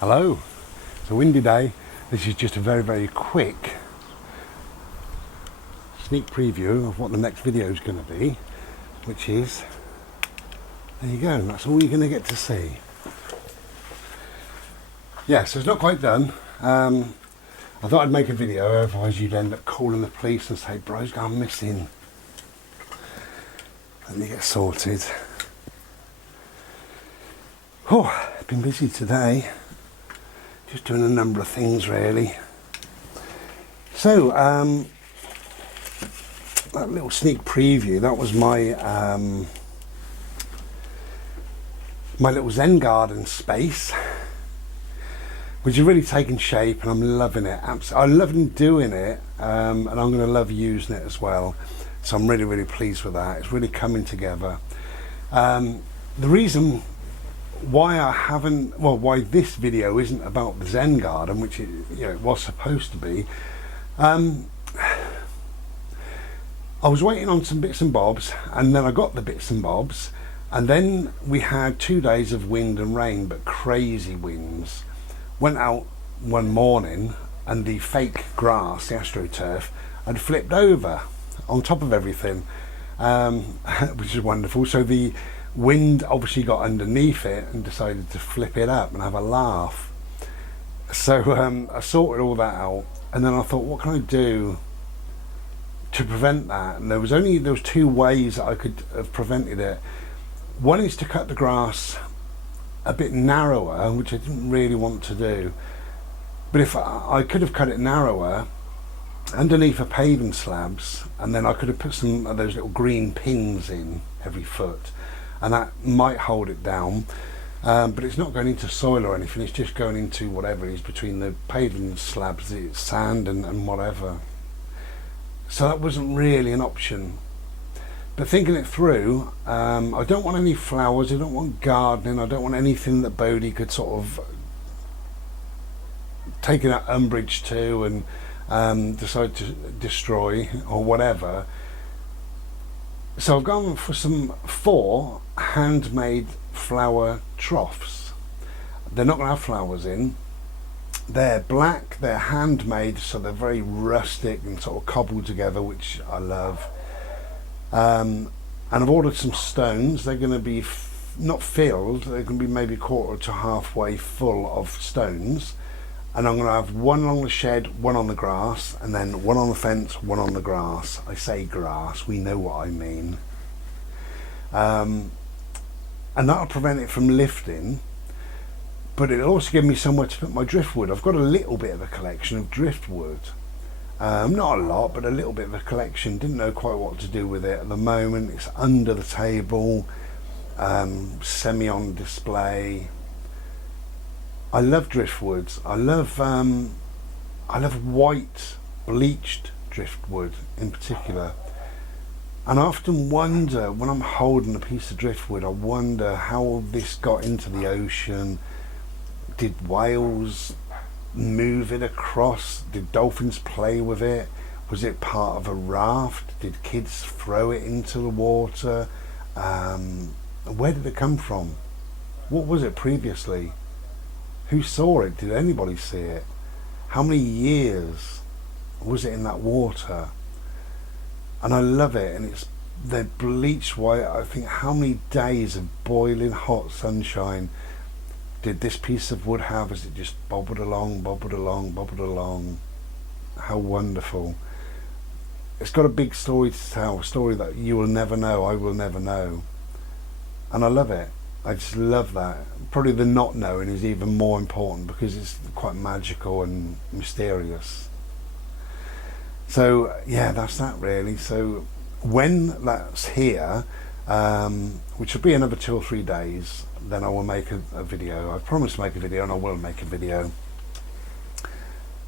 Hello, it's a windy day. This is just a very quick sneak preview of what the next video is going to be, which is, there you go, that's all you're going to get to see. Yeah, so it's not quite done. I thought I'd make a video, otherwise you'd end up calling the police and say, bro's gone missing. Let me get sorted. Oh, been busy today. Just doing a number of things really. So, that little sneak preview, that was my my little Zen garden space, which is really taking shape and I'm loving it. I'm loving doing it, and I'm going to love using it as well. So I'm really pleased with that. It's really coming together. The reason why why this video isn't about the Zen garden, which it was supposed to be, I was waiting on some bits and bobs, and then I got the bits and bobs, and then we had 2 days of wind and rain, but crazy winds. Went out one morning and the fake grass, the AstroTurf, had flipped over on top of everything, which is wonderful. So the wind obviously got underneath it and decided to flip it up and have a laugh. So I sorted all that out, and then I thought, what can I do to prevent that? And there was 2 ways that I could have prevented it. One is to cut the grass a bit narrower, which I didn't really want to do, but if I could have cut it narrower underneath a paving slabs, and then I could have put some of those little green pins in every foot, and that might hold it down, but it's not going into soil or anything, it's just going into whatever is between the paving slabs, it's sand and whatever. So that wasn't really an option. But thinking it through, I don't want any flowers, I don't want gardening, I don't want anything that Bodhi could sort of take an umbrage to and decide to destroy or whatever. So I've gone for 4 handmade flower troughs. They're not going to have flowers in. They're black, they're handmade, so they're very rustic and sort of cobbled together, which I love. And I've ordered some stones. They're going to be not filled, they're going to be maybe quarter to halfway full of stones. And I'm going to have one along the shed, one on the grass, and then one on the fence, one on the grass. I say grass, we know what I mean. And that'll prevent it from lifting, but it'll also give me somewhere to put my driftwood. I've got a little bit of a collection of driftwood. Not a lot, but a little bit of a collection. Didn't know quite what to do with it at the moment. It's under the table, semi on display. I love driftwoods. I love white bleached driftwood in particular. And I often wonder, when I'm holding a piece of driftwood, I wonder how this got into the ocean. Did whales move it across? Did dolphins play with it? Was it part of a raft? Did kids throw it into the water? Where did it come from? What was it previously? Who saw it? Did anybody see it? How many years was it in that water? And I love it, and they're bleached white. I think, how many days of boiling hot sunshine did this piece of wood have as it just bobbled along? How wonderful. It's got a big story to tell, a story that you will never know, I will never know. And I love it. I just love that. Probably the not knowing is even more important because it's quite magical and mysterious. So yeah, that's that really. So when that's here, which will be another 2 or 3 days, then I will make a video. I promised to make a video, and I will make a video.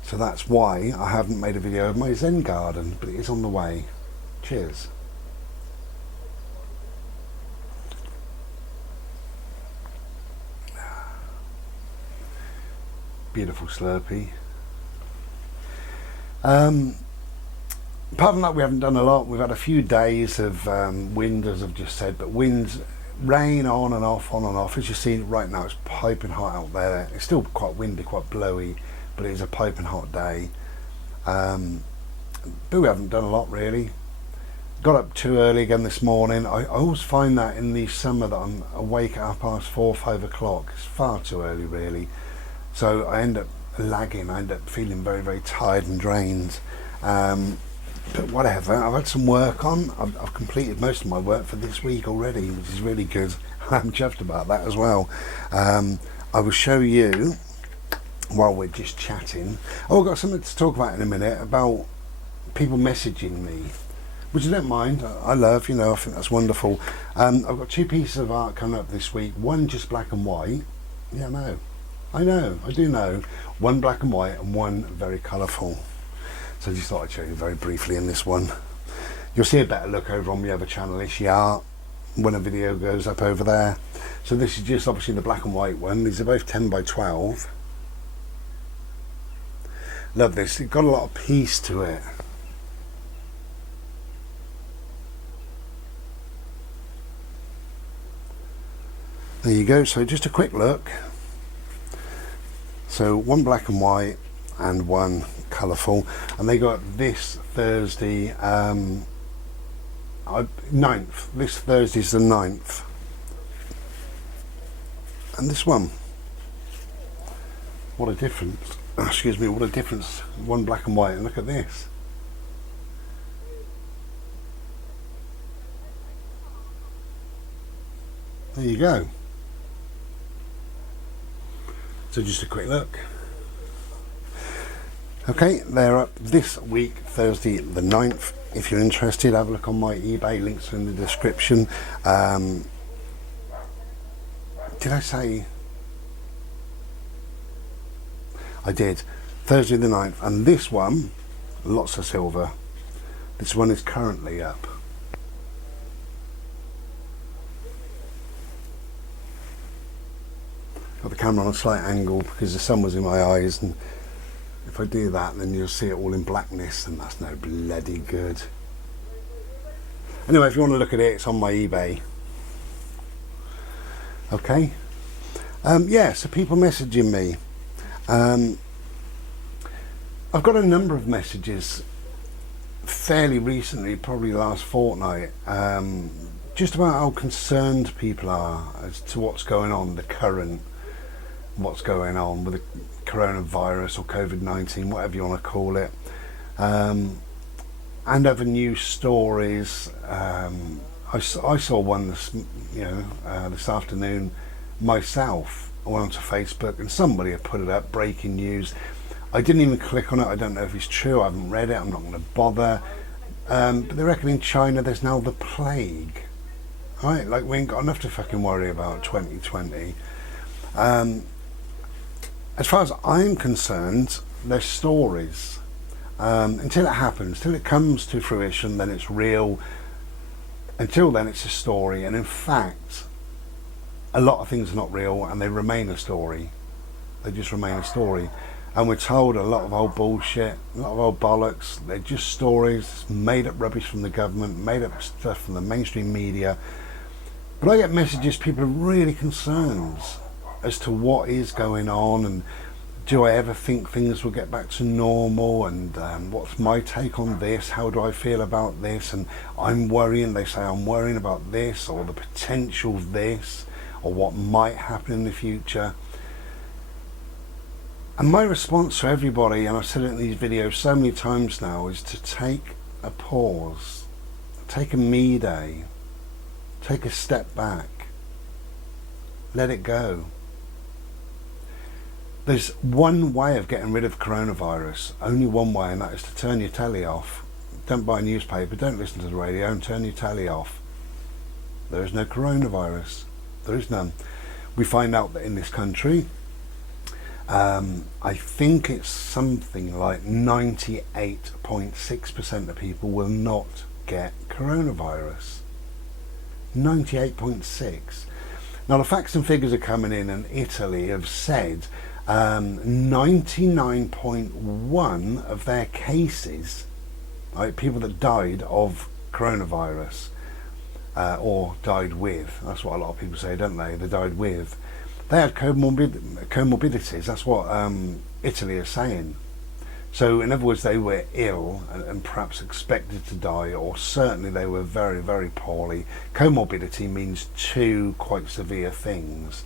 So that's why I haven't made a video of my Zen garden, but it is on the way. Cheers. Beautiful Slurpee. Apart from that, we haven't done a lot. We've had a few days of wind, as I've just said, but winds rain on and off, on and off. As you see right now, it's piping hot out there. It's still quite windy, quite blowy, but it is a piping hot day. But we haven't done a lot really. Got up too early again this morning. I always find that in the summer that I'm awake at 4:30, 5 o'clock. It's far too early really. So I end up lagging. I end up feeling very, very tired and drained. But whatever, I've had some work on. I've completed most of my work for this week already, which is really good. I'm chuffed about that as well. I will show you while we're just chatting. Oh, I've got something to talk about in a minute about people messaging me, which I don't mind. I love, you know, I think that's wonderful. I've got 2 pieces of art coming up this week. One just black and white. Yeah, I do know. One black and white and one very colourful. So I just thought I'd show you very briefly in this one. You'll see a better look over on the other channel, Ishi Art, when a video goes up over there. So this is just obviously the black and white one. These are both 10 by 12. Love this. It's got a lot of piece to it. There you go. So just a quick look. So one black and white and one colourful, and they got this Thursday 9th. This Thursday's the 9th, and this one, what a difference. Excuse me, what a difference. One black and white, and look at this. There you go. So just a quick look. Okay, they're up this week, Thursday the 9th. If you're interested, have a look on my eBay, links are in the description. Did I say? I did. Thursday the 9th, and this one, lots of silver. This one is currently up. Got the camera on a slight angle because the sun was in my eyes, and if I do that then you'll see it all in blackness, and that's no bloody good. Anyway, if you want to look at it, it's on my eBay. Okay. Yeah, so people messaging me. I've got a number of messages fairly recently, probably last fortnight, just about how concerned people are as to what's going on, what's going on with the coronavirus or COVID-19, whatever you want to call it, and other news stories. I saw one this afternoon myself. I went onto Facebook and somebody had put it up, breaking news. I didn't even click on it. I don't know if it's true. I haven't read it. I'm not going to bother. But they reckon in China there's now the plague. Right? Like, we ain't got enough to fucking worry about 2020. As far as I'm concerned, they're stories. Until it happens, till it comes to fruition, then it's real. Until then, it's a story. And in fact, a lot of things are not real, and they remain a story. They just remain a story. And we're told a lot of old bullshit, a lot of old bollocks. They're just stories, made up rubbish from the government, made up stuff from the mainstream media. But I get messages, people are really concerned as to what is going on, and do I ever think things will get back to normal, and what's my take on this, how do I feel about this, and I'm worrying, they say I'm worrying about this, or the potential of this, or what might happen in the future. And my response to everybody, and I've said it in these videos so many times now, is to take a pause, take a me day, take a step back, let it go. There's one way of getting rid of coronavirus, only one way, and that is to turn your telly off. Don't buy a newspaper, don't listen to the radio, and turn your telly off. There is no coronavirus. There is none. We find out that in this country, I think it's something like 98.6% of people will not get coronavirus. 98.6. Now the facts and figures are coming in, and Italy have said 99.1 of their cases, right, people that died of coronavirus, or died with. That's what a lot of people say, don't they? They died with. They had comorbidities. That's what Italy is saying. So in other words, they were ill and perhaps expected to die, or certainly they were very, very poorly. Comorbidity means two quite severe things.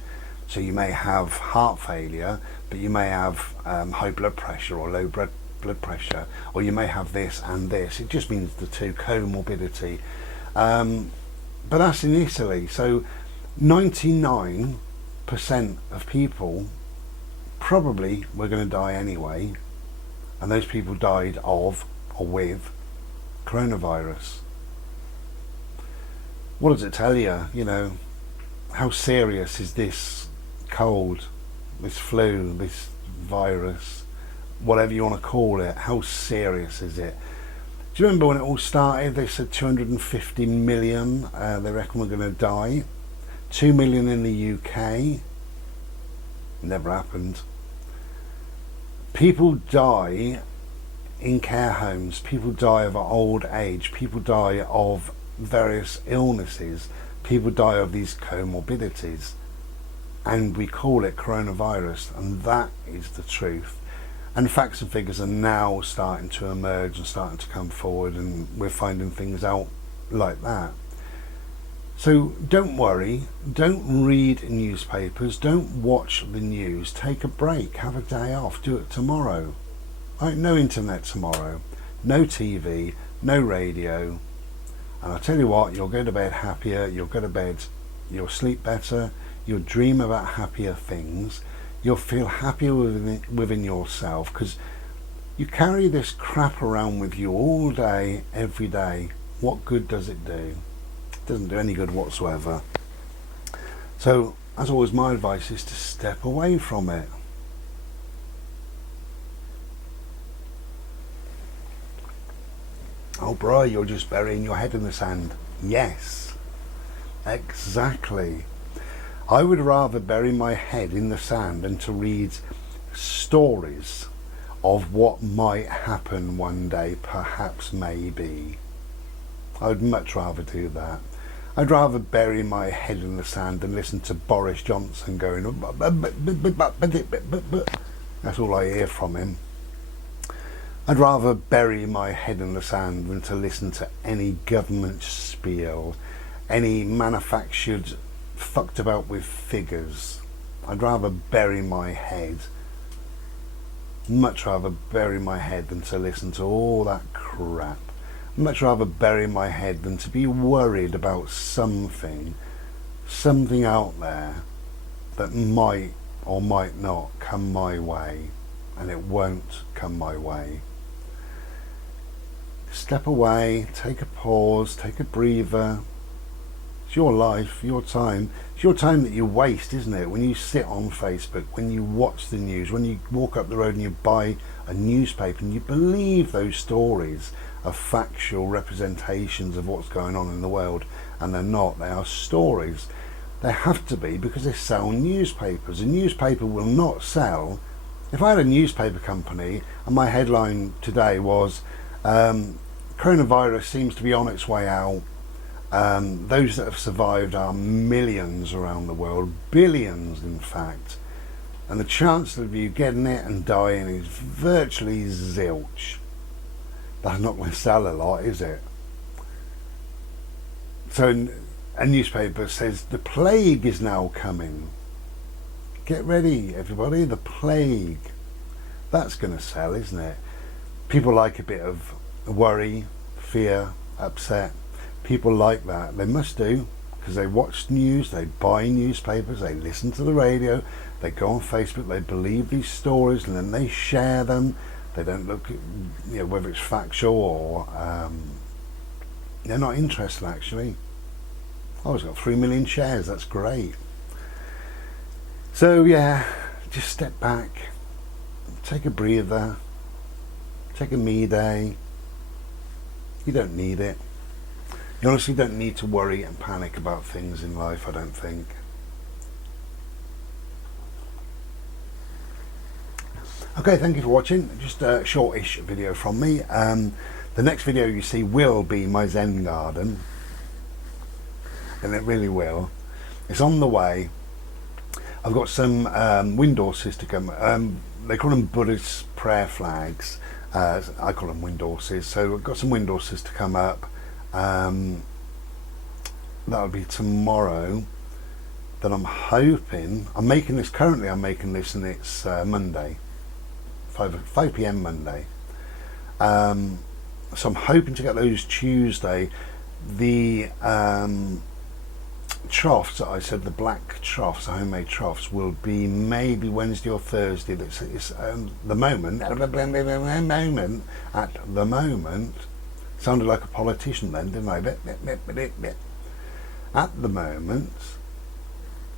So you may have heart failure, but you may have high blood pressure or low blood pressure, or you may have this and this. It just means the two, comorbidity. But that's in Italy. So 99% of people probably were going to die anyway, and those people died of or with coronavirus. What does it tell you? You know, how serious is this cold, this flu, this virus, whatever you want to call it? How serious is it? Do you remember when it all started? They said 250 million they reckon we're going to die. 2 million in the UK. Never happened. People die in care homes. People die of old age. People die of various illnesses. People die of these comorbidities. And we call it coronavirus, and that is the truth. And facts and figures are now starting to emerge and starting to come forward, and we're finding things out like that. So don't worry, don't read newspapers, don't watch the news, take a break, have a day off, do it tomorrow. Right, no internet tomorrow, no TV, no radio, and I'll tell you what, you'll go to bed happier, you'll go to bed, you'll sleep better, you'll dream about happier things, you'll feel happier within yourself, because you carry this crap around with you all day, every day. What good does it do? It doesn't do any good whatsoever. So, as always, my advice is to step away from it. Oh, bro, you're just burying your head in the sand. Yes, exactly. I would rather bury my head in the sand than to read stories of what might happen one day, perhaps, maybe. I would much rather do that. I'd rather bury my head in the sand than listen to Boris Johnson going, that's all I hear from him. I'd rather bury my head in the sand than to listen to any government spiel, any manufactured fucked about with figures. I'd rather bury my head, much rather bury my head than to listen to all that crap. Much rather bury my head than to be worried about something out there that might or might not come my way, and it won't come my way. Step away, take a pause, take a breather. It's your life, your time. It's your time that you waste, isn't it? When you sit on Facebook, when you watch the news, when you walk up the road and you buy a newspaper and you believe those stories are factual representations of what's going on in the world, and they're not. They are stories. They have to be, because they sell newspapers. A newspaper will not sell. If I had a newspaper company and my headline today was coronavirus seems to be on its way out, those that have survived are millions around the world, billions in fact, and the chance of you getting it and dying is virtually zilch. That's not going to sell a lot, is it? So a newspaper says the plague is now coming. Get ready, everybody, the plague. That's going to sell, isn't it? People like a bit of worry, fear, upset. People like that. They must do, because they watch news, they buy newspapers, they listen to the radio, they go on Facebook, they believe these stories, and then they share them. They don't look at, you know, whether it's factual or they're not interested actually. Oh, it's got 3 million shares, that's great. So yeah, just step back, take a breather, take a me day. You don't need it. You honestly don't need to worry and panic about things in life, I don't think. Okay, thank you for watching. Just a shortish video from me. The next video you see will be my Zen garden. and it really will. It's on the way. I've got some windhorses to come. They call them Buddhist prayer flags. I call them windhorses. So I've got some windhorses to come up. That'll be tomorrow. Then I'm hoping, I'm making this and it's Monday, 5 p.m. Monday. So I'm hoping to get those Tuesday. The troughs that I said, the black troughs, the homemade troughs, will be maybe Wednesday or Thursday. It's the moment, at the moment, sounded like a politician then, didn't I? At the moment,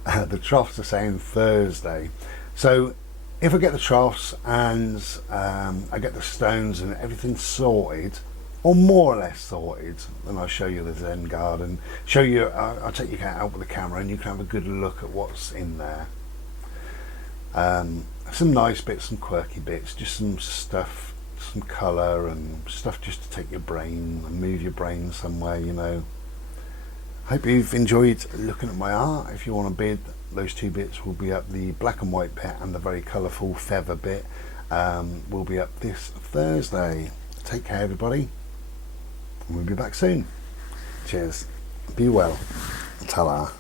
the troughs are saying Thursday. So if I get the troughs and I get the stones and everything sorted, or more or less sorted, then I'll show you the Zen garden. I'll take you out with the camera and you can have a good look at what's in there. Some nice bits, some quirky bits, just some stuff, some colour and stuff just to take your brain and move your brain somewhere, you know. Hope you've enjoyed looking at my art. If you want to bid, those two bits will be up. The black and white bit and the very colourful feather bit will be up this Thursday. Take care, everybody. We'll be back soon. Cheers. Be well. Ta-ra.